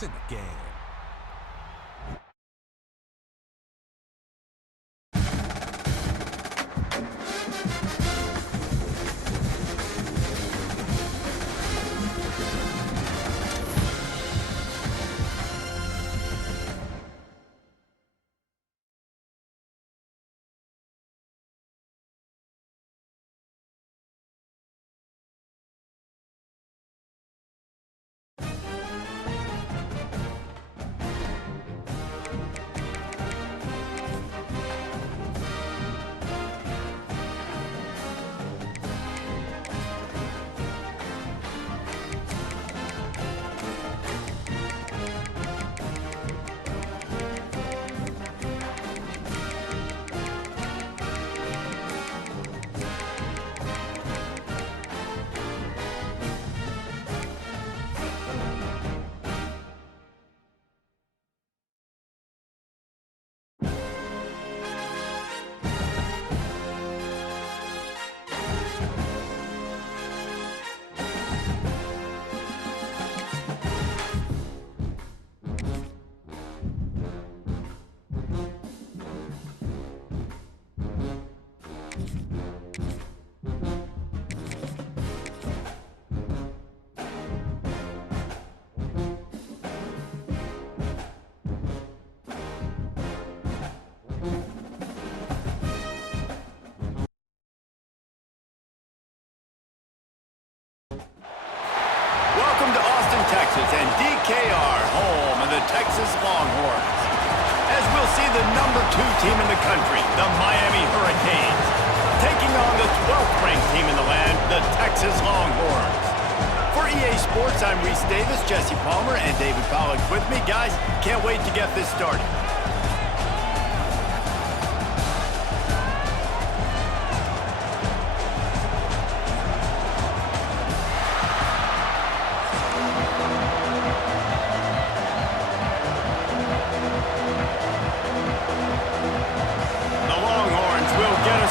points in the game. Welcome to Austin, Texas, and DKR, home of the Texas Longhorns. As we'll see the #2 team in the country, the Miami Hurricanes, taking on the 12th ranked team in the land, the Texas Longhorns. For EA Sports, I'm Reese Davis, Jesse Palmer, and David Pollack with me. Guys, can't wait to get this started.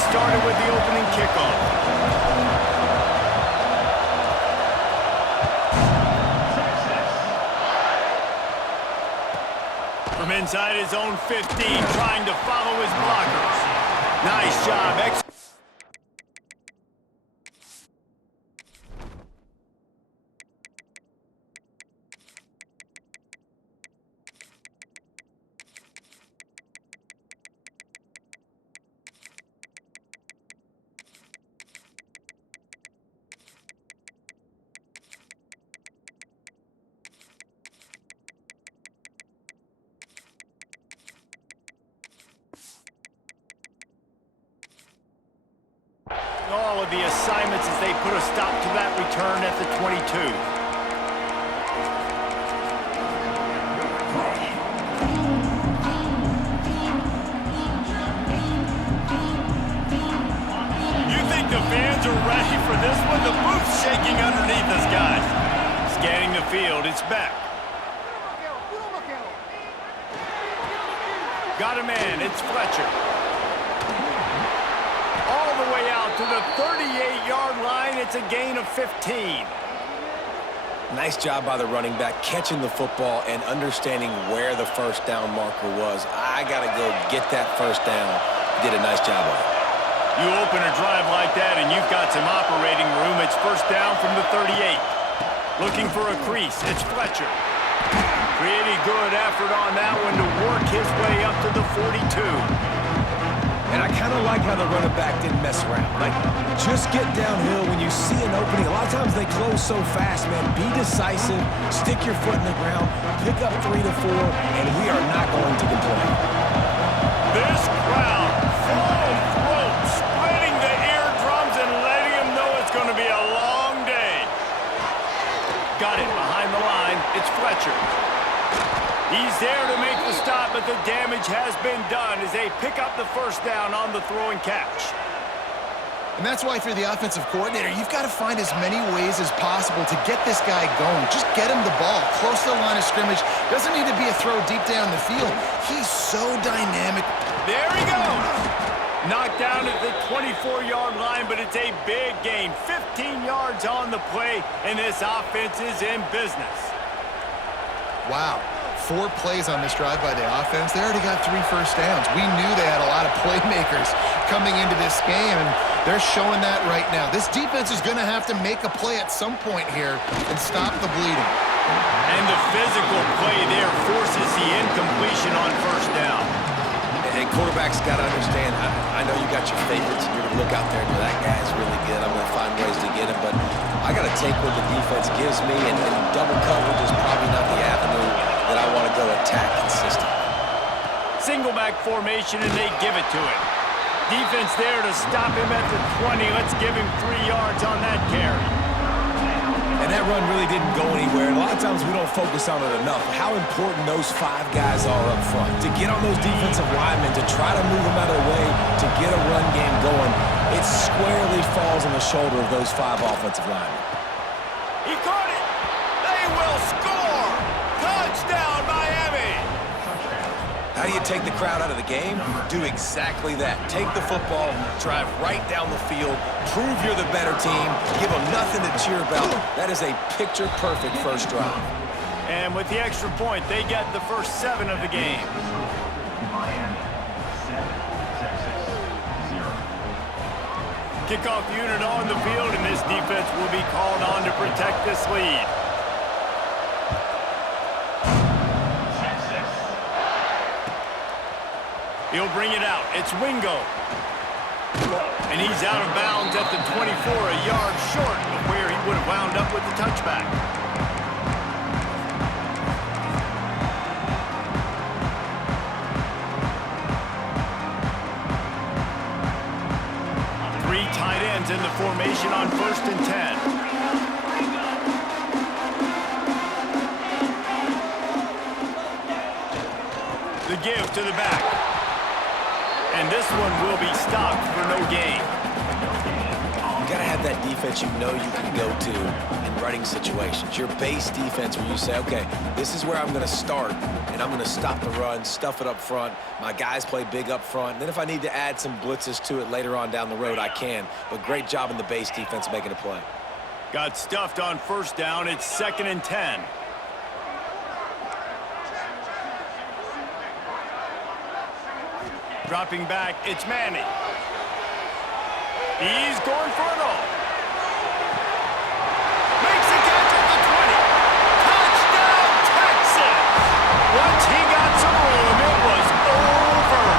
Started with the opening kickoff. From inside his own 15, trying to follow his blockers. Nice job. All of the assignments as they put a stop to that return at the 22. You think the fans are ready for this one? The booth's shaking underneath us, guys. Scanning the field, it's back. Got a man, it's Fletcher. All the way out to the 38-yard line. It's a gain of 15. Nice job by the running back, catching the football and understanding where the first down marker was. I got to go get that first down. Did a nice job of it. You open a drive like that and you've got some operating room. It's first down from the 38. Looking for a crease. It's Fletcher. Pretty good effort on that one to work his way up to the 42. And I kind of like how the running back didn't mess around. Like, just get downhill when you see an opening. A lot of times they close so fast, man. Be decisive, stick your foot in the ground, pick up 3 to 4, and we are not going to complain. This crowd, full throat, splitting the eardrums and letting them know it's going to be a long day. Got it behind the line. It's Fletcher. He's there to make the stop, but the damage has been done as they pick up the first down on the throw and catch. And that's why, if you're the offensive coordinator, you've got to find as many ways as possible to get this guy going. Just get him the ball close to the line of scrimmage. Doesn't need to be a throw deep down the field. He's so dynamic. There he goes. Knocked down at the 24-yard line, but it's a big gain. 15 yards on the play, and this offense is in business. Wow. 4 plays on this drive by the offense. They already got 3 first downs. We knew they had a lot of playmakers coming into this game, and they're showing that right now. This defense is going to have to make a play at some point here and stop the bleeding. And the physical play there forces the incompletion on first down. And quarterbacks got to understand, I know you got your favorites, and you're going to look out there and go, that guy's really good. I'm going to find ways to get him, but I got to take what the defense gives me, and double coverage is probably not the avenue that I want to go attack consistently. Single back formation, and they give it to him. Defense there to stop him at the 20. Let's give him 3 yards on that carry. And that run really didn't go anywhere. And a lot of times we don't focus on it enough. How important those 5 guys are up front. To get on those defensive linemen, to try to move them out of the way, to get a run game going, it squarely falls on the shoulder of those 5 offensive linemen. He caught it. They will score. Touchdown, Miami. How do you take the crowd out of the game? Do exactly that. Take the football, drive right down the field, prove you're the better team, give them nothing to cheer about. That is a picture-perfect first drive. And with the extra point, they get the first 7 of the game. Kickoff unit on the field, and this defense will be called on to protect this lead. He'll bring it out. It's Wingo. And he's out of bounds at the 24, a yard short of where he would have wound up with the touchback. Three tight ends in the formation on 1st and 10. The give to the back. And this one will be stopped for no gain. You got to have that defense you know you can go to in running situations. Your base defense where you say, okay, this is where I'm going to start, and I'm going to stop the run, stuff it up front. My guys play big up front. And then if I need to add some blitzes to it later on down the road, I can. But great job in the base defense making a play. Got stuffed on 1st down. It's 2nd and 10. Dropping back, it's Manning. He's going for it all. Makes a catch at the 20. Touchdown, Texas! Once he got some room, it was over.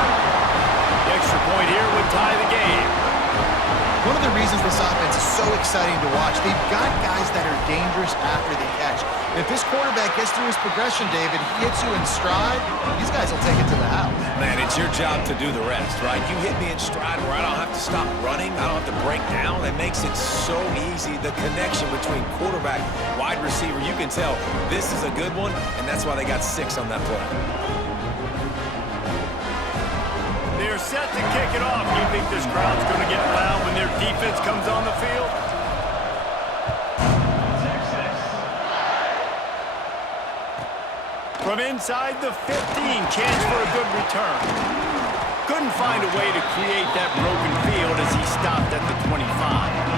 The extra point here would tie the game. One of the reasons this offense is so exciting to watch, they've got guys that are dangerous after the catch. If this quarterback gets through his progression, David, he hits you in stride, these guys will take it to the house. Man, it's your job to do the rest, right? You hit me in stride where I don't have to stop running. I don't have to break down. It makes it so easy. The connection between quarterback, wide receiver, you can tell this is a good one, and that's why they got 6 on that play. They're set to kick it off. You think this crowd's going to get loud when their defense comes on the field? From inside the 15, chance for a good return. Couldn't find a way to create that broken field as he stopped at the 25.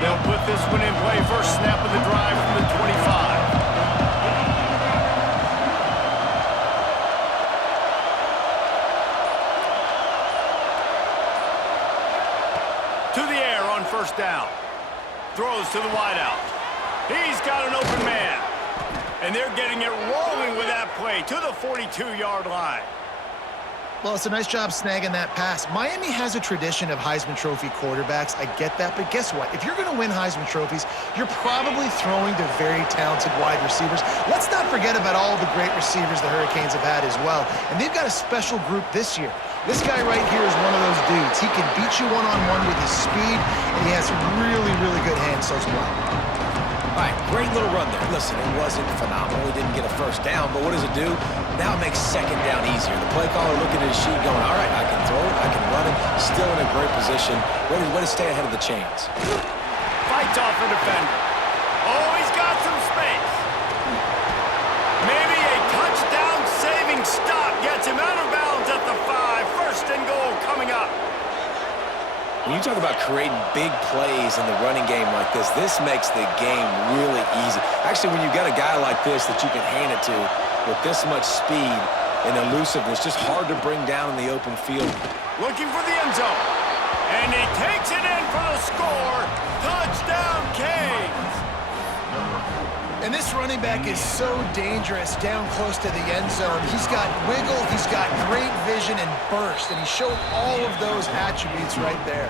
They'll put this one in play. First snap of the drive from the 25. To the air on 1st down. Throws to the wideout. He's got an open man. And they're getting it rolling with that play to the 42-yard line. Well, it's a nice job snagging that pass. Miami has a tradition of Heisman Trophy quarterbacks. I get that, but guess what? If you're going to win Heisman Trophies, you're probably throwing to very talented wide receivers. Let's not forget about all the great receivers the Hurricanes have had as well. And they've got a special group this year. This guy right here is one of those dudes. He can beat you one-on-one with his speed, and he has really, really good hands as well. All right, great little run there. Listen, it wasn't phenomenal. We didn't get a first down, but what does it do? Now it makes 2nd down easier. The play caller looking at his sheet going, all right, I can throw it, I can run it. Still in a great position. Way to stay ahead of the chains. Fights off a defender. Oh, he's got some space. Maybe a touchdown-saving stop. When you talk about creating big plays in the running game like this makes the game really easy. Actually, when you've got a guy like this that you can hand it to with this much speed and elusiveness, just hard to bring down in the open field. Looking for the end zone. And he takes it in for the score. Touchdown, Canes. And this running back is so dangerous down close to the end zone. He's got wiggle, he's got great vision and burst, and he showed all of those attributes right there.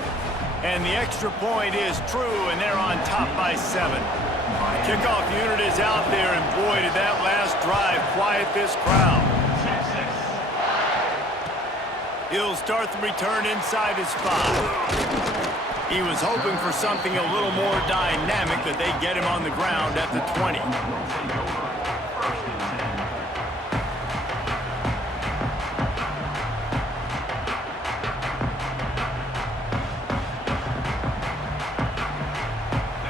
And the extra point is true, and they're on top by 7. The kickoff unit is out there, and boy, did that last drive quiet this crowd. He'll start the return inside his 5. He was hoping for something a little more dynamic, that they get him on the ground at the 20.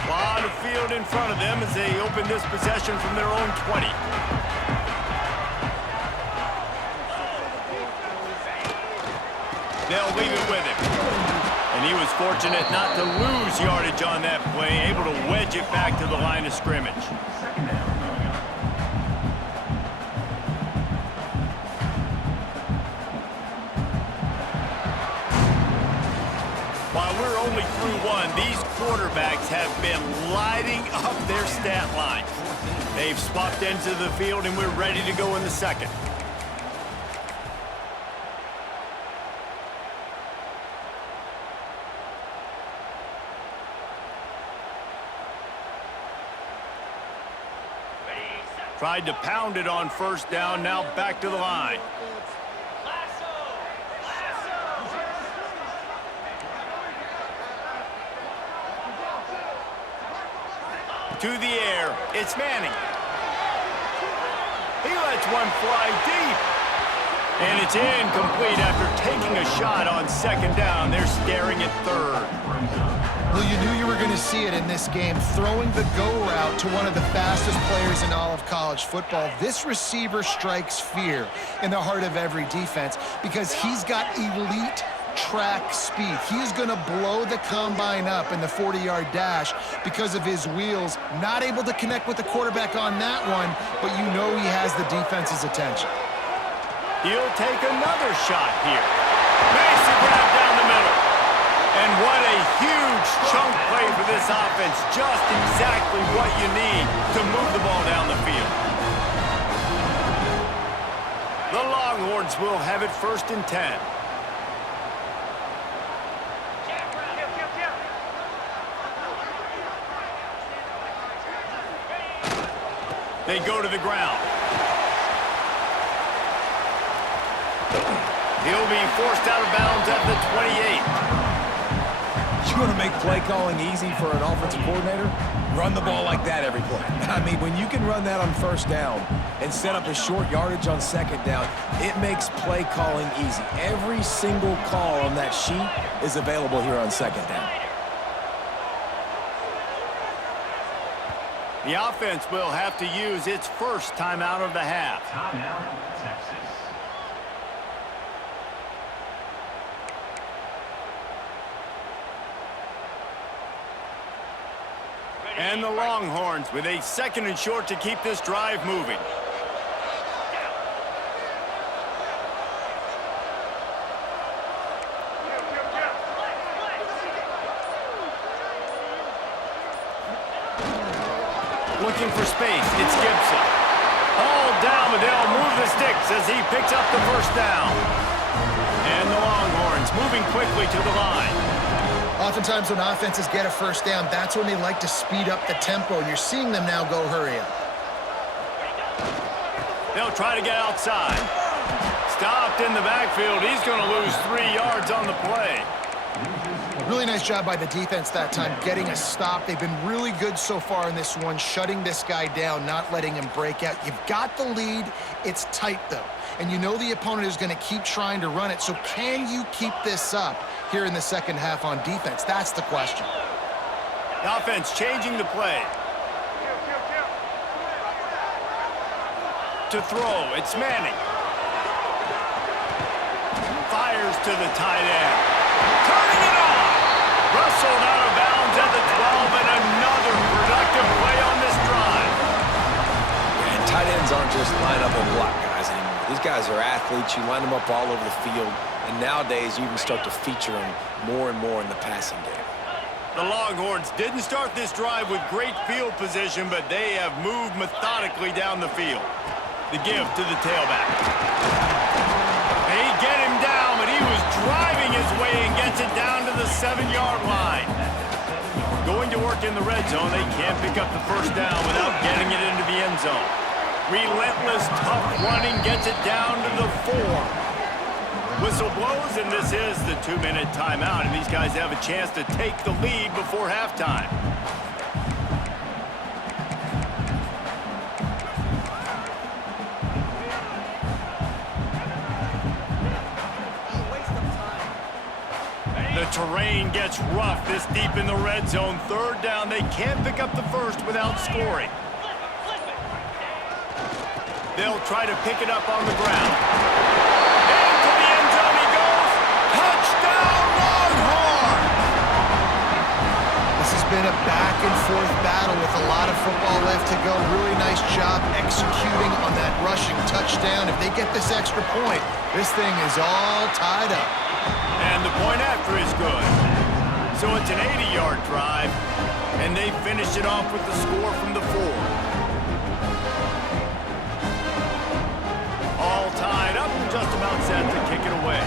A lot of field in front of them as they open this possession from their own 20. They'll leave it with him. And he was fortunate not to lose yardage on that play, able to wedge it back to the line of scrimmage. While we're only through one, these quarterbacks have been lighting up their stat lines. They've swapped ends of the field, and we're ready to go in the second. Tried to pound it on first down, now back to the line. To the air, it's Manning. He lets one fly deep. And it's incomplete after taking a shot on second down. They're staring at third. Well, you knew you were going to see it in this game, throwing the go route to one of the fastest players in all of college football. This receiver strikes fear in the heart of every defense because he's got elite track speed. He's going to blow the combine up in the 40-yard dash because of his wheels. Not able to connect with the quarterback on that one, but you know he has the defense's attention. He'll take another shot here. Mason grab down the middle. And what a huge chunk play for this offense. Just exactly what you need to move the ball down the field. The Longhorns will have it 1st and 10. They go to the ground. He'll be forced out of bounds at the 28. You want to make play calling easy for an offensive coordinator? Run the ball like that every play. I mean, when you can run that on first down and set up a short yardage on second down, it makes play calling easy. Every single call on that sheet is available here on second down. The offense will have to use its first timeout of the half. Timeout, Texas. And the Longhorns with a 2nd and short to keep this drive moving. Looking for space, it's Gibson. All down, but they'll move the sticks as he picks up the first down. And the Longhorns moving quickly to the line. Oftentimes when offenses get a first down, that's when they like to speed up the tempo, and you're seeing them now go hurry up. They'll try to get outside. Stopped in the backfield. He's going to lose 3 yards on the play. Really nice job by the defense that time, getting a stop. They've been really good so far in this one, shutting this guy down, not letting him break out. You've got the lead. It's tight, though. And you know the opponent is going to keep trying to run it. So can you keep this up here in the second half on defense? That's the question. The offense changing the play. To throw, it's Manning. Fires to the tight end. Turning it on. whistled out of bounds at the 12, and another productive play on this drive. And tight ends aren't just line up and block guys anymore. These guys are athletes. You line them up all over the field, and nowadays you even start to feature them more and more in the passing game. The Longhorns didn't start this drive with great field position, but they have moved methodically down the field. The give to the tailback. They get him down, but he was driving his way and gets it down to the 7-yard line. Going to work in the red zone, they can't pick up the first down without getting it into the end zone. Relentless, tough running gets it down to the 4. Whistle blows, and this is the 2-minute timeout, and these guys have a chance to take the lead before halftime. The terrain gets rough this deep in the red zone. Third down, they can't pick up the first without scoring. They'll try to pick it up on the ground. Into the end zone he goes. Touchdown, Longhorns! This has been a back-and-forth battle with a lot of football left to go. Really nice job executing on that rushing touchdown. If they get this extra point, this thing is all tied up. And the point after is good. So it's an 80-yard drive, and they finished it off with the score from the 4. All tied up and just about set to kick it away.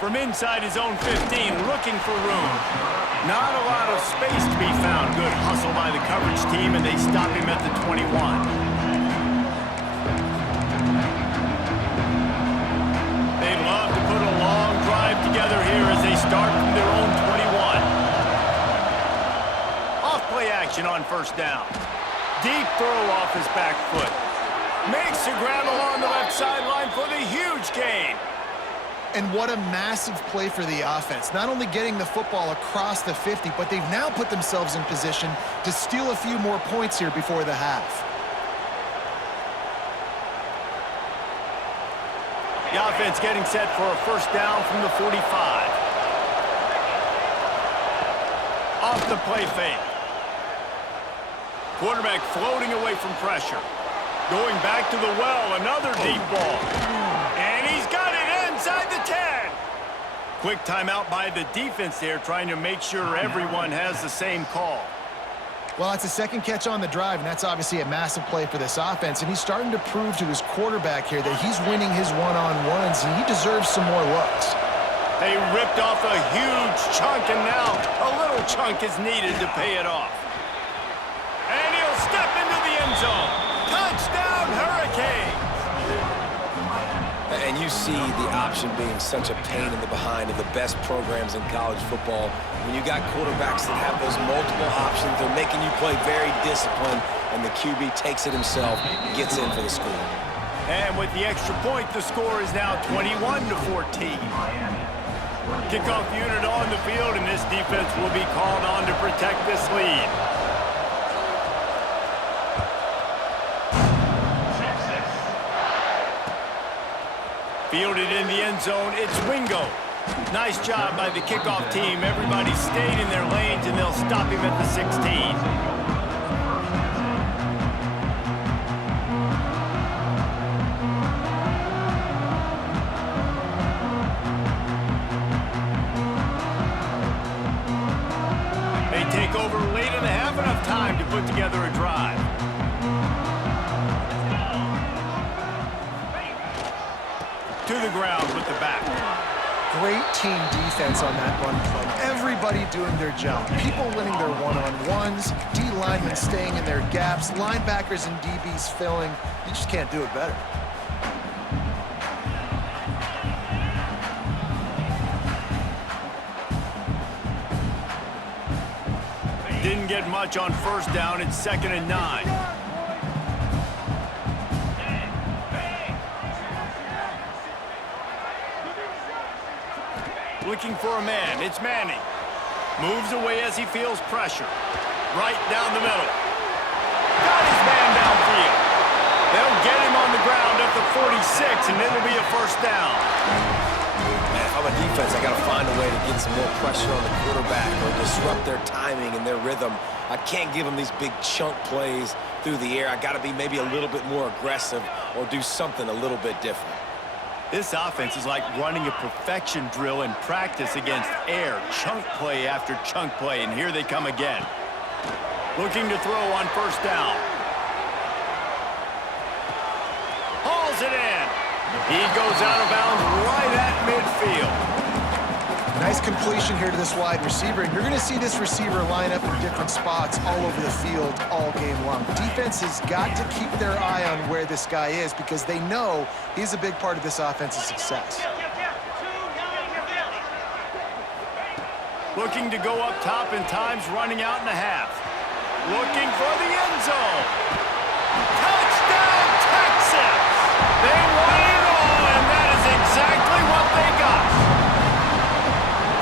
From inside his own 15, looking for room. Not a lot of space to be found. Good hustle by the coverage team, and they stop him at the 21. They'd love to put a long drive together here as they start from their own 21. Off-play action on first down. Deep throw off his back foot. Makes the grab along the left sideline for the huge gain. And what a massive play for the offense. Not only getting the football across the 50, but they've now put themselves in position to steal a few more points here before the half. The offense getting set for a first down from the 45. Off the play fake. Quarterback floating away from pressure. Going back to the well, another deep ball. And he's got it inside the 10. Quick timeout by the defense there, trying to make sure everyone has the same call. Well, it's a second catch on the drive, and that's obviously a massive play for this offense. And he's starting to prove to his quarterback here that he's winning his one-on-ones, and he deserves some more looks. They ripped off a huge chunk, and now a little chunk is needed to pay it off. And he'll step into the end zone. Touchdown, Hurricanes! And you see the option being such a pain in the behind of the best programs in college football. When you got quarterbacks that have those multiple options, they're making you play very disciplined, and the QB takes it himself, gets in for the score. And with the extra point, the score is now 21-14. Kickoff unit on the field, and this defense will be called on to protect this lead. Fielded in the end zone, it's Wingo. Nice job by the kickoff team. Everybody stayed in their lanes, and they'll stop him at the 16. They take over late in the half, enough time to put together a drive. To the ground with the back. Great team defense on that run play. Everybody doing their job. People winning their one-on-ones, D linemen staying in their gaps, linebackers and DBs filling. You just can't do it better. Didn't get much on first down. It's 2nd and 9. Looking for a man. It's Manning. Moves away as he feels pressure. Right down the middle. Got his man downfield. They'll get him on the ground at the 46, and it'll be a first down. Man, if I'm a defense, I got to find a way to get some more pressure on the quarterback or disrupt their timing and their rhythm. I can't give them these big chunk plays through the air. I got to be maybe a little bit more aggressive or do something a little bit different. This offense is like running a perfection drill in practice against air, chunk play after chunk play, and here they come again. Looking to throw on first down. Hauls it in. He goes out of bounds right at midfield. Nice completion here to this wide receiver, and you're going to see this receiver line up in different spots all over the field all game long. Defense has got to keep their eye on where this guy is because they know he's a big part of this offense's success. Looking to go up top in times, running out in the half. Looking for the end zone. Touchdown, Texas! They won it all, and that is exactly what they got.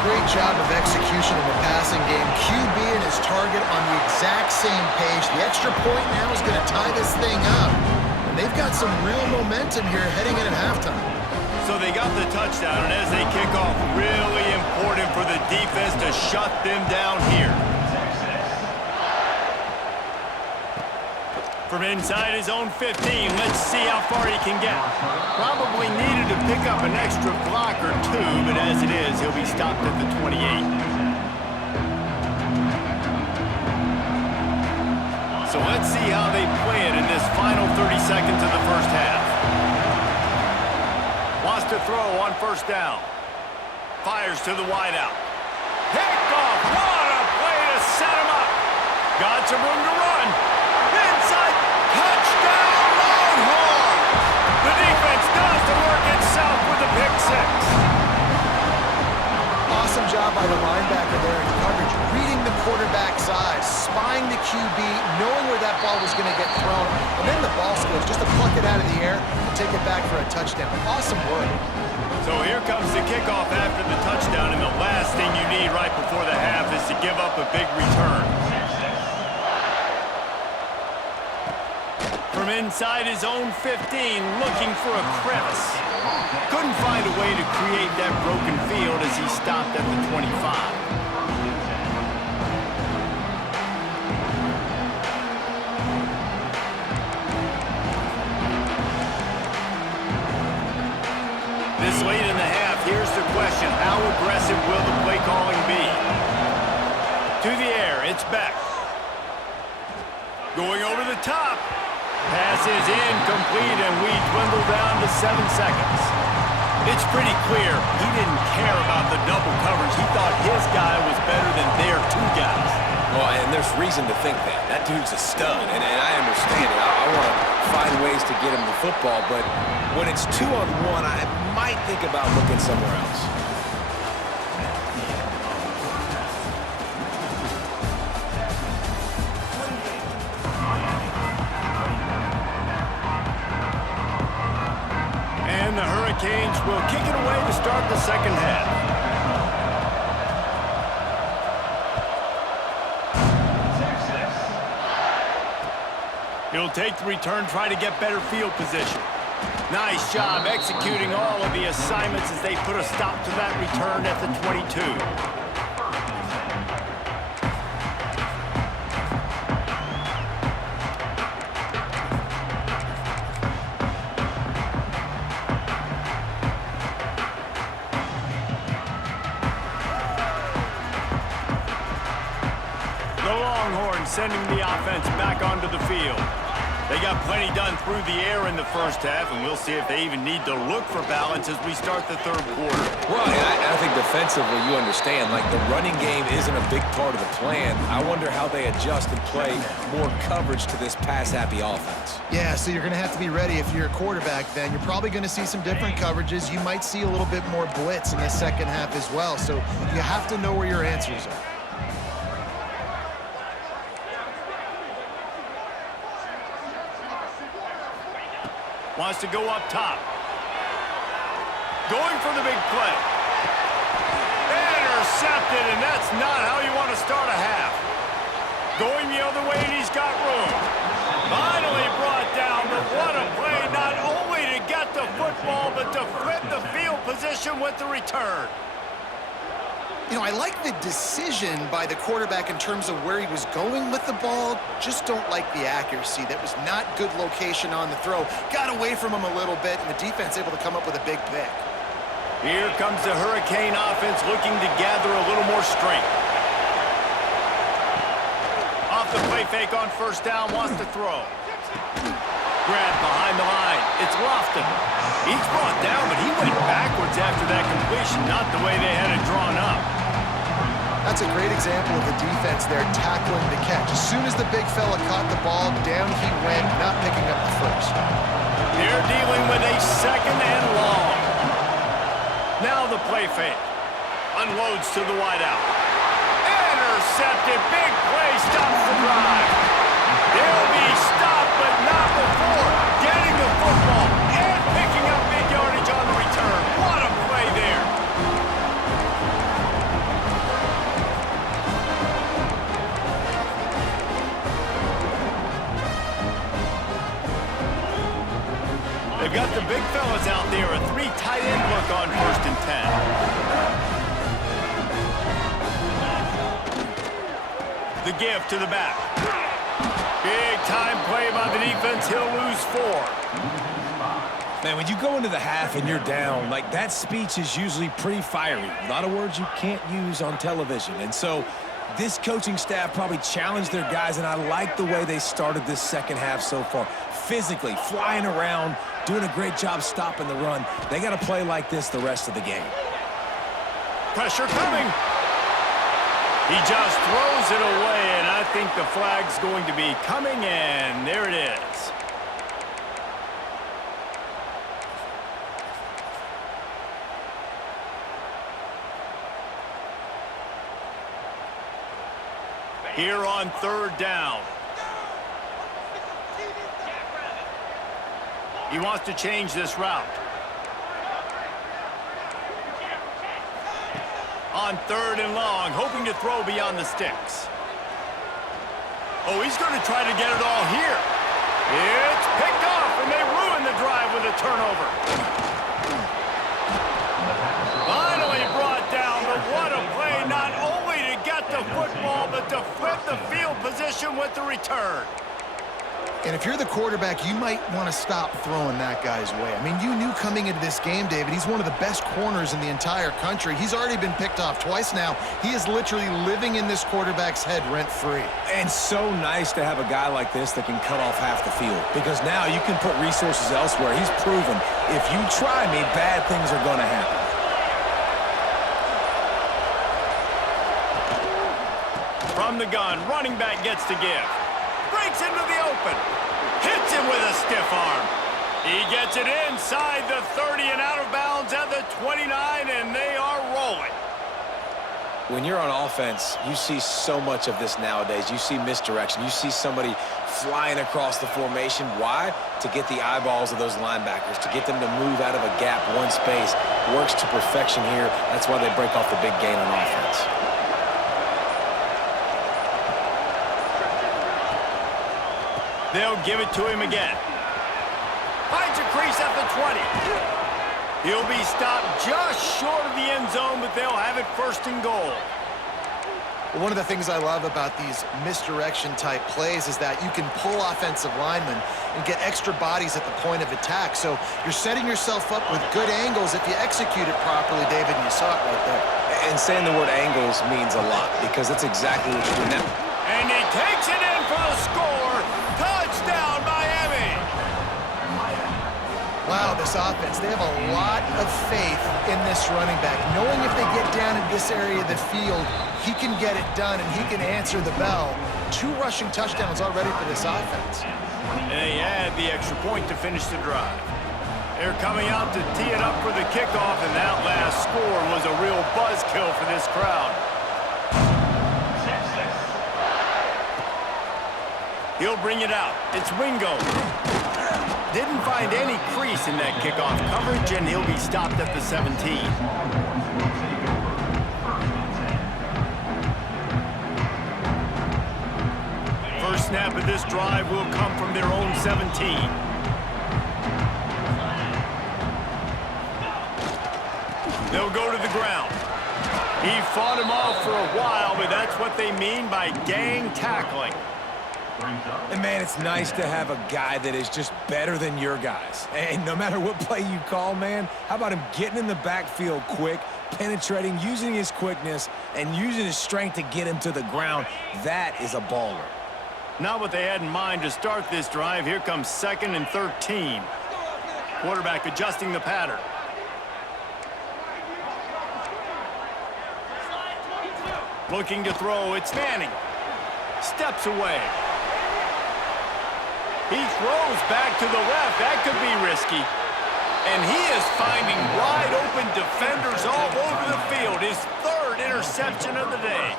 Great job of execution in the passing game. QB and his target on the exact same page. The extra point now is going to tie this thing up. And they've got some real momentum here heading in at halftime. So they got the touchdown, and as they kick off, really important for the defense to shut them down here. From inside his own 15, let's see how far he can get. Probably needed to pick up an extra block or two, but as it is, he'll be stopped at the 28. So let's see how they play it in this final 30 seconds of the first half. Wants to throw on first down. Fires to the wideout. Picked off. What a play to set him up. Got some room to run. Inside. Touchdown, Longhorns. The defense does the work itself with a pick six. Awesome job by the linebacker there in coverage, reading the quarterback's eyes, spying the QB, knowing where that ball was going to get thrown, and then the ball skills just to pluck it out of the air and take it back for a touchdown. Awesome work. So here comes the kickoff after the touchdown, and the last thing you need right before the half is to give up a big return. From inside his own 15, looking for a crevice. Couldn't find a way to create that broken field as he stopped at the 25. This late in the half, here's the question. How aggressive will the play calling be? To the air, it's Beck. Going over the top. Pass is incomplete, and we dwindle down to 7 seconds. It's pretty clear he didn't care about the double coverage. He thought his guy was better than their two guys. Well, and there's reason to think that. That dude's a stud, and I understand it. I want to find ways to get him the football, but when it's 2-on-1, I might think about looking somewhere else. And the Hurricanes will kick it away to start the second half. He'll take the return, try to get better field position. Nice job executing all of the assignments as they put a stop to that return at the 22. The Longhorns sending the offense back onto the field. They got plenty done through the air in the first half, and we'll see if they even need to look for balance as we start the third quarter. Well, and I think defensively, you understand, like the running game isn't a big part of the plan. I wonder how they adjust and play more coverage to this pass-happy offense. Yeah, so you're going to have to be ready if you're a quarterback then. You're probably going to see some different coverages. You might see a little bit more blitz in the second half as well, so you have to know where your answers are. Wants to go up top. Going for the big play. Intercepted, and that's not how you want to start a half. Going the other way, and he's got room. Finally brought down, but what a play, not only to get the football, but to flip the field position with the return. You know, I like the decision by the quarterback in terms of where he was going with the ball. Just don't like the accuracy. That was not good location on the throw. Got away from him a little bit, and the defense able to come up with a big pick. Here comes the Hurricane offense looking to gather a little more strength. Off the play fake on first down, wants to throw. Grab behind the line. It's Lofton. He's brought down, but he went backwards after that completion, not the way they had it drawn up. That's a great example of the defense there tackling the catch. As soon as the big fella caught the ball, down he went, not picking up the first. They're dealing with a second and long. Now the play fake. Unloads to the wideout. Intercepted. Big play. Stops the drive. They'll be stopped, but not before getting the football and picking up big yardage on the return. What a play there. They've got the big fellas out there. A 3 tight end look on 1st and 10. The give to the back. Big time play by the defense. He'll lose 4. Man, when you go into the half and you're down, like, that speech is usually pretty fiery. A lot of words you can't use on television. And so this coaching staff probably challenged their guys, and I like the way they started this second half so far. Physically, flying around, doing a great job stopping the run. They got to play like this the rest of the game. Pressure coming. He just throws it away, and I think the flag's going to be coming, and there it is. Here on 3rd down. He wants to change this route. On 3rd and long, hoping to throw beyond the sticks. Oh, he's going to try to get it all here. It's picked off, and they ruin the drive with a turnover. Finally brought down, but what a play, not only to get the football, but to flip the field position with the return. And if you're the quarterback, you might want to stop throwing that guy's way. I mean, you knew coming into this game, David, he's one of the best corners in the entire country. He's already been picked off twice now. He is literally living in this quarterback's head rent-free. And so nice to have a guy like this that can cut off half the field, because now you can put resources elsewhere. He's proven if you try me, bad things are going to happen. From the gun, running back gets to give. Breaks into the open. Hits him with a stiff arm. He gets it inside the 30 and out of bounds at the 29, and they are rolling. When you're on offense, you see so much of this nowadays. You see misdirection. You see somebody flying across the formation. Why? To get the eyeballs of those linebackers, to get them to move out of a gap, one space. Works to perfection here. That's why they break off the big gain on offense. They'll give it to him again. Finds a crease at the 20. He'll be stopped just short of the end zone, but they'll have it 1st and goal. Well, one of the things I love about these misdirection-type plays is that you can pull offensive linemen and get extra bodies at the point of attack. So you're setting yourself up with good angles if you execute it properly, David, and you saw it right there. And saying the word angles means a lot, because that's exactly what you're doing now. And he takes it in for the score. Touchdown, Miami. Wow, this offense, they have a lot of faith in this running back. Knowing if they get down in this area of the field, he can get it done and he can answer the bell. 2 rushing touchdowns already for this offense. And they add the extra point to finish the drive. They're coming out to tee it up for the kickoff, and that last score was a real buzzkill for this crowd. He'll bring it out. It's Wingo. Didn't find any crease in that kickoff coverage, and he'll be stopped at the 17. First snap of this drive will come from their own 17. They'll go to the ground. He fought him off for a while, but that's what they mean by gang tackling. And, man, it's nice to have a guy that is just better than your guys. And no matter what play you call, man, how about him getting in the backfield quick, penetrating, using his quickness, and using his strength to get him to the ground? That is a baller. Not what they had in mind to start this drive. Here comes 2nd and 13. Quarterback adjusting the pattern. Looking to throw, it's Manning. Steps away. He throws back to the left. That could be risky. And he is finding wide open defenders all over the field. His 3rd interception of the day.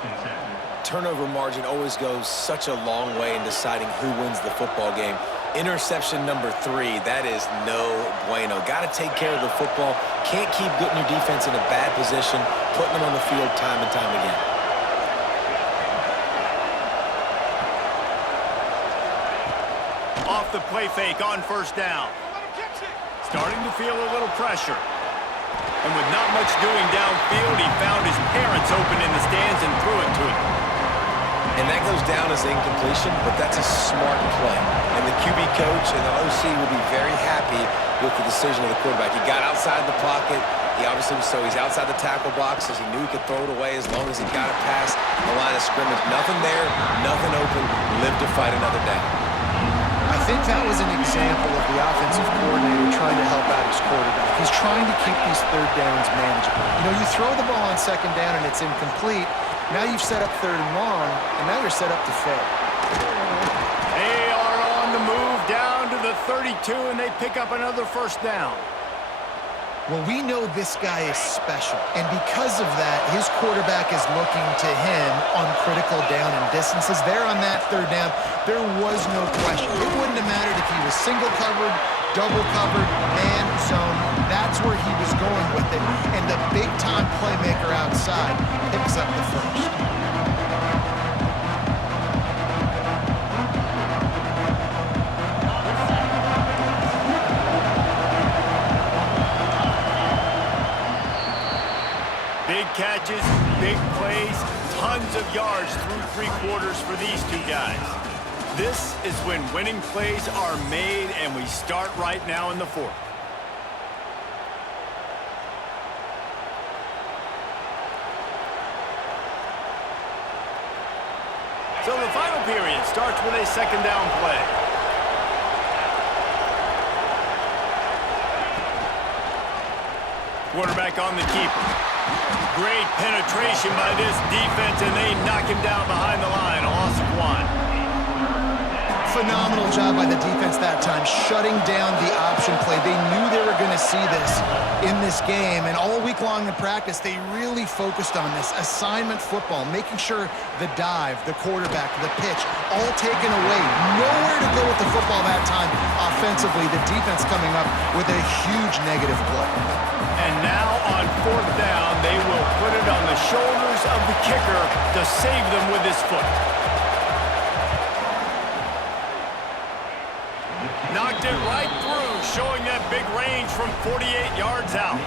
Turnover margin always goes such a long way in deciding who wins the football game. Interception number 3, that is no bueno. Got to take care of the football. Can't keep getting your defense in a bad position, putting them on the field time and time again. Off the play fake on 1st down. Starting to feel a little pressure. And with not much doing downfield, he found his parents open in the stands and threw it to him. And that goes down as incompletion, but that's a smart play. And the QB coach and the OC will be very happy with the decision of the quarterback. He got outside the pocket. He obviously was he's outside the tackle box as he knew he could throw it away as long as he got it past the line of scrimmage. Nothing there, nothing open. Live to fight another down. I think that was an example of the offensive coordinator trying to help out his quarterback. He's trying to keep these 3rd downs manageable. You know, you throw the ball on 2nd down and it's incomplete. Now you've set up 3rd and long, and now you're set up to fail. They are on the move down to the 32, and they pick up another 1st down. Well, we know this guy is special, and because of that, his quarterback is looking to him on critical down and distances. There on that 3rd down, there was no question. It wouldn't have mattered if he was single covered, double covered, man zone. That's where he was going with it, and the big-time playmaker outside picks up the 1st. Big catches, big plays, tons of yards through 3 quarters for these 2 guys. This is when winning plays are made, and we start right now in the 4th. So the final period starts with a 2nd down play. Quarterback on the keeper. Great penetration by this defense, and they knock him down behind the line. A loss of 1. Phenomenal job by the defense that time, shutting down the option play. They knew they were going to see this in this game, and all week long in practice, they really focused on this assignment football, making sure the dive, the quarterback, the pitch, all taken away. Nowhere to go with the football that time offensively. The defense coming up with a huge negative play. And now on 4th down, they will put it on the shoulders of the kicker to save them with his foot. Knocked it right through, showing that big range from 48 yards out.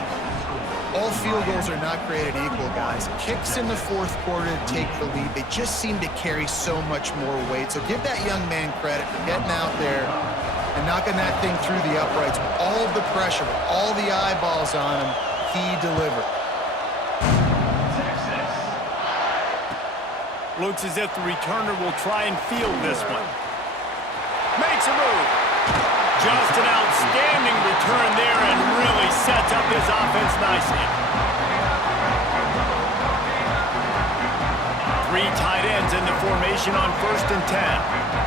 All field goals are not created equal, guys. Kicks in the 4th quarter to take the lead. They just seem to carry so much more weight. So give that young man credit for getting out there and knocking that thing through the uprights with all of the pressure, with all the eyeballs on him. He delivered. Looks as if the returner will try and field this one. Makes a move. Just an outstanding return there and really sets up his offense nicely. 3 tight ends in the formation on 1st and 10.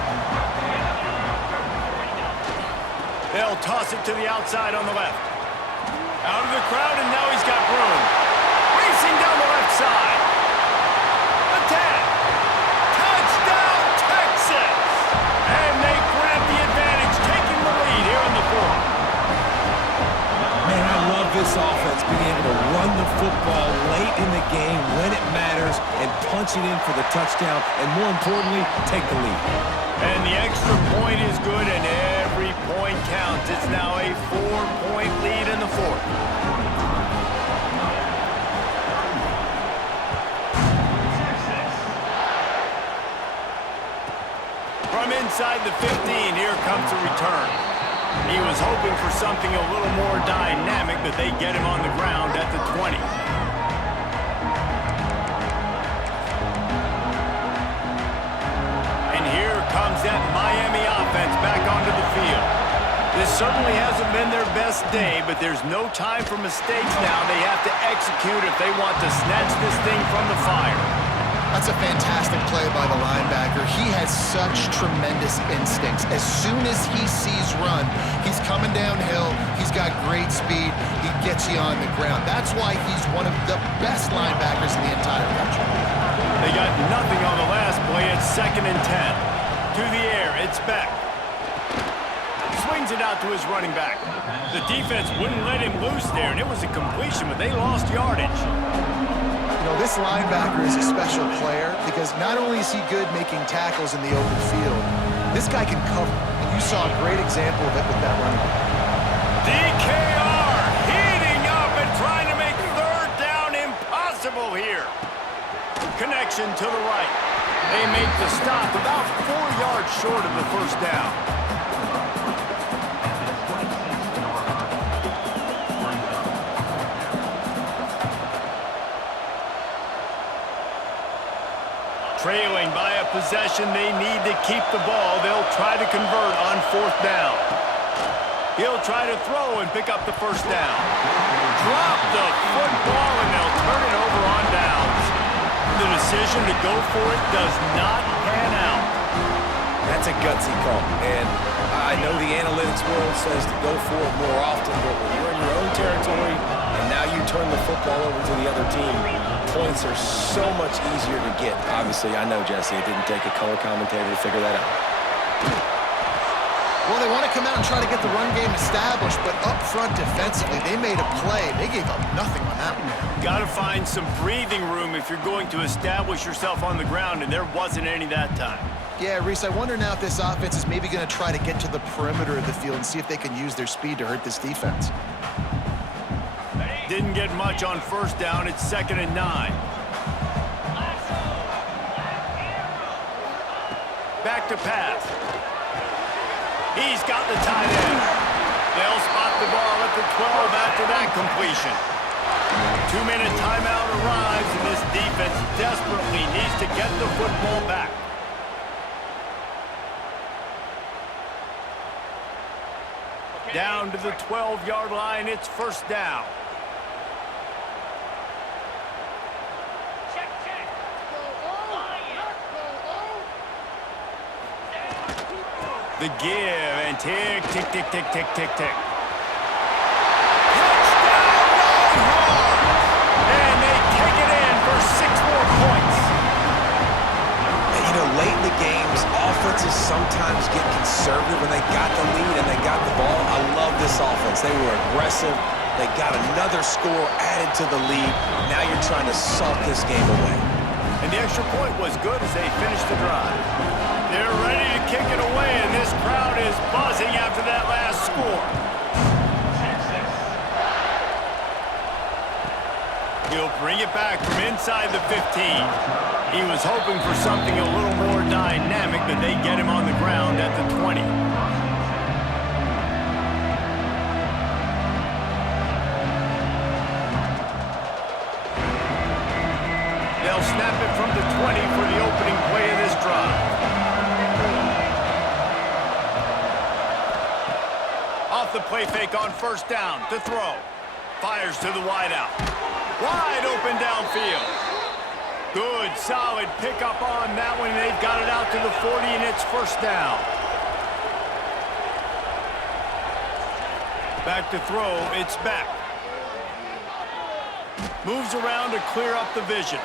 They'll toss it to the outside on the left. Out of the crowd, and now he's got room. Racing down the left side. The 10. Touchdown, Texas! And they grab the advantage, taking the lead here in the 4th. Man, I love this offense being able to run the football late in the game when it matters and punch it in for the touchdown, and more importantly, take the lead. And the extra point is good, and every point counts. It's now a 4-point lead in the fourth. From inside the 15, here comes the return. He was hoping for something a little more dynamic, but they get him on the ground at the 20. And here comes that Miami offense back onto the field. This certainly hasn't been their best day, but there's no time for mistakes now. They have to execute if they want to snatch this thing from the fire. That's a fantastic play by the linebacker. He has such tremendous instincts. As soon as he sees run, he's coming downhill. He's got great speed. He gets you on the ground. That's why he's one of the best linebackers in the entire country. They got nothing on the last play. It's 2nd and 10. To the air, it's Beck. Swings it out to his running back. The defense wouldn't let him loose there, and it was a completion, but they lost yardage. You know, this linebacker is a special player because not only is he good making tackles in the open field, this guy can cover. And you saw a great example of it with that running back. DKR heating up and trying to make 3rd down impossible here. Connection to the right. They make the stop about 4 yards short of the 1st down. Trailing by a possession, they need to keep the ball. They'll try to convert on 4th down. He'll try to throw and pick up the 1st down. Drop the football, and they'll turn it over on downs. The decision to go for it does not pan out. That's a gutsy call, and I know the analytics world says to go for it more often, but when you're in your own territory and now you turn the football over to the other team, points are so much easier to get. Obviously, I know, Jesse, it didn't take a color commentator to figure that out. Well, they want to come out and try to get the run game established, but up front defensively, they made a play. They gave up nothing on that one. Got to find some breathing room if you're going to establish yourself on the ground, and there wasn't any that time. Yeah, Reese, I wonder now if this offense is maybe going to try to get to the perimeter of the field and see if they can use their speed to hurt this defense. Didn't get much on 1st down. It's 2nd and 9. Back to pass. He's got the tight end. They'll spot the ball at the 12 after that completion. 2-minute timeout arrives, and this defense desperately needs to get the football back. Down to the 12-yard line, it's 1st down. The give, and tick, tick, tick, tick, tick, tick, tick. Touchdown, Longhorns! And they take it in for 6 more points. And, you know, late in the games, offenses sometimes get conservative when they got the lead and they got the ball. I love this offense. They were aggressive. They got another score added to the lead. Now you're trying to salt this game away. And the extra point was good as they finished the drive. They're ready to kick it away, and this crowd is buzzing after that last score. He'll bring it back from inside the 15. He was hoping for something a little more dynamic, but they get him on the ground at the 20. They'll snap it from the 20 for the opening play of this drive. Off the play fake on 1st down to throw. Fires to the wideout. Wide open downfield. Good, solid pickup on that one. They've got it out to the 40, and it's 1st down. Back to throw, it's Beck. Moves around to clear up the vision.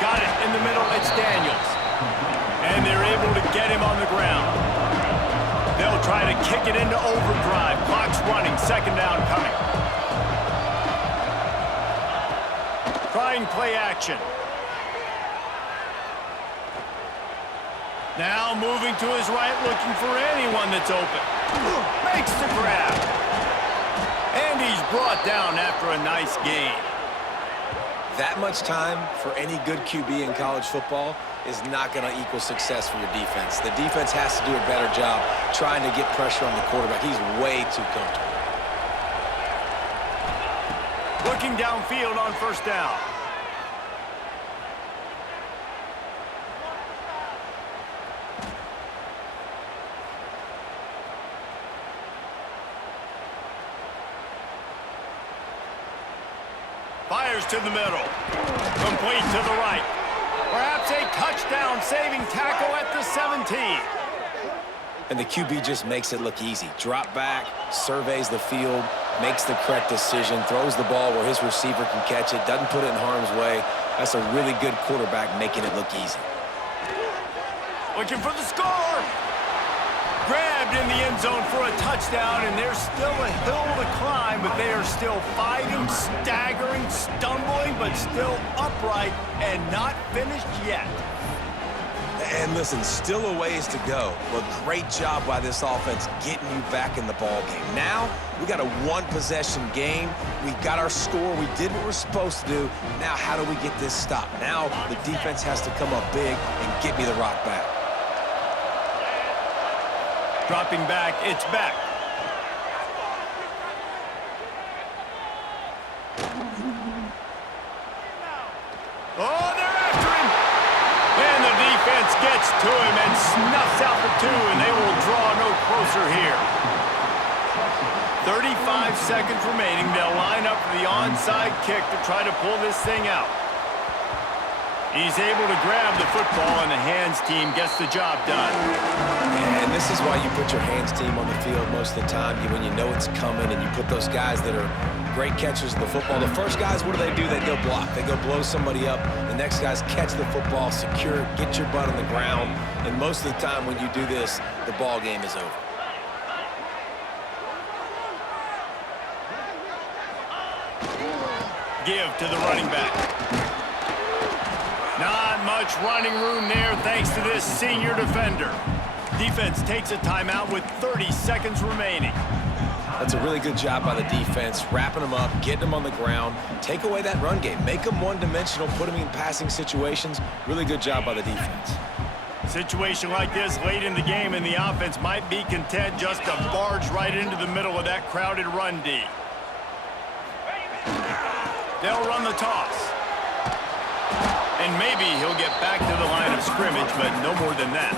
Got it in the middle, it's Daniels. And they're able to get him on the ground. They'll try to kick it into overdrive. Clock's running. Second down coming. Trying play action. Now moving to his right, looking for anyone that's open. Makes the grab. And he's brought down after a nice gain. That much time for any good QB in college football is not going to equal success for your defense. The defense has to do a better job trying to get pressure on the quarterback. He's way too comfortable. Looking downfield on first down. Fires to the middle. Complete to the right. Perhaps a touchdown-saving tackle at the 17. And the QB just makes it look easy. Drop back, surveys the field, makes the correct decision, throws the ball where his receiver can catch it, doesn't put it in harm's way. That's a really good quarterback making it look easy. Looking for the score. Grabbed in the end zone for a touchdown, and there's still a hill to climb, but they are still fighting, staggering, stumbling, but still upright and not finished yet. And listen, still a ways to go, but great job by this offense getting you back in the ball game. Now, we got a one-possession game. We got our score. We did what we're supposed to do. Now, how do we get this stopped? Now, the defense has to come up big and get me the rock back. Dropping back, it's back. Oh, they're after him. And the defense gets to him and snuffs out the two, and they will draw no closer here. 35 seconds remaining. They'll line up for the onside kick to try to pull this thing out. He's able to grab the football, and the hands team gets the job done. And this is why you put your hands team on the field most of the time, when you know it's coming, and you put those guys that are great catchers of the football. The first guys, what do? They go block. They go blow somebody up. The next guys catch the football, secure it, get your butt on the ground. And most of the time when you do this, the ball game is over. Give to the running back. Not much running room there thanks to this senior defender. Defense takes a timeout with 30 seconds remaining. That's a really good job by the defense, wrapping them up, getting them on the ground, take away that run game, make them one-dimensional, put them in passing situations. Really good job by the defense. Situation like this late in the game, and the offense might be content just to barge right into the middle of that crowded run D. They'll run the toss. And maybe he'll get back to the line of scrimmage, but no more than that.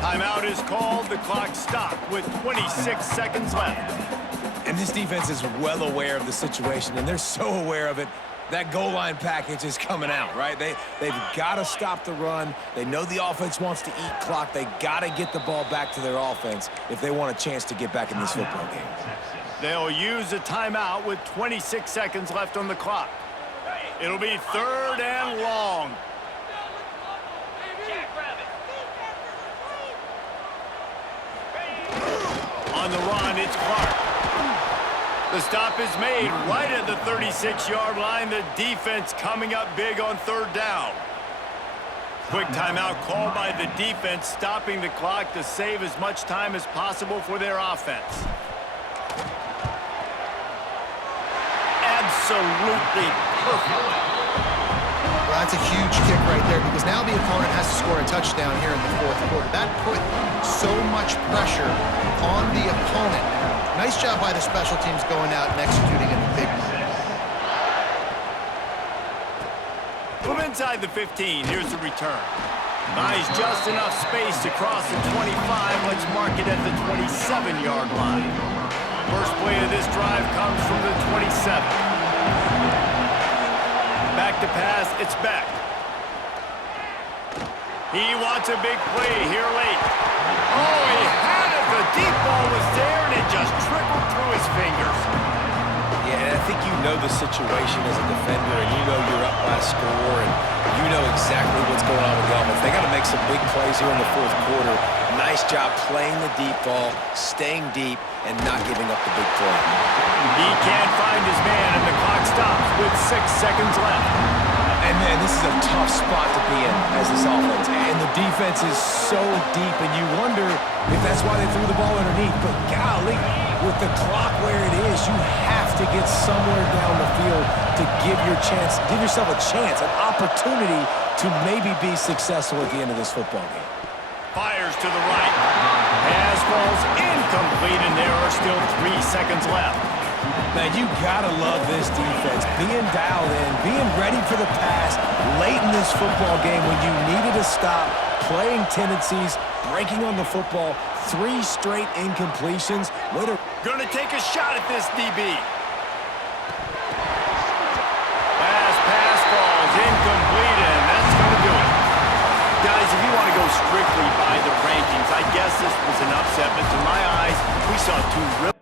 Timeout is called. The clock stopped with 26 seconds left. And this defense is well aware of the situation, and they're so aware of it. That goal line package is coming out, right? They've got to stop the run. They know the offense wants to eat clock. They got to get the ball back to their offense if they want a chance to get back in this football game. They'll use a timeout with 26 seconds left on the clock. It'll be third and long. On the run, it's Clark. The stop is made right at the 36-yard line. The defense coming up big on third down. Quick timeout called by the defense, stopping the clock to save as much time as possible for their offense. Absolutely perfect. Well, that's a huge kick right there, because now the opponent has to score a touchdown here in the fourth quarter. That put so much pressure on the opponent. Nice job by the special teams going out and executing in a big moment. From inside the 15, here's the return. Buys just enough space to cross the 25. Let's mark it at the 27-yard line. First play of this drive comes from the 27. Back to pass, it's back. He wants a big play here late. Oh, he had it. The deep ball was there, and it just trickled through his fingers. Yeah, and I think you know the situation as a defender, and you know you're up by a score, and you know exactly what's going on with the offense. They got to make some big plays here in the fourth quarter. Nice nice job playing the deep ball, staying deep, and not giving up the big play. He can't find his man, and the clock stops with 6 seconds left. And, man, this is a tough spot to be in as this offense. And the defense is so deep, and you wonder if that's why they threw the ball underneath. But, golly, with the clock where it is, you have to get somewhere down the field to give yourself a chance, an opportunity to maybe be successful at the end of this football game. Fires to the right. Pass falls incomplete, and there are still 3 seconds left. Man, you gotta love this defense. Being dialed in, being ready for the pass late in this football game when you needed to stop, playing tendencies, breaking on the football, 3 straight incompletions. Gonna take a shot at this DB. Last pass falls incomplete, and that's gonna do it. Guys, if you want to go strictly by the rankings, I guess this was an upset, but to my eyes, we saw 2 real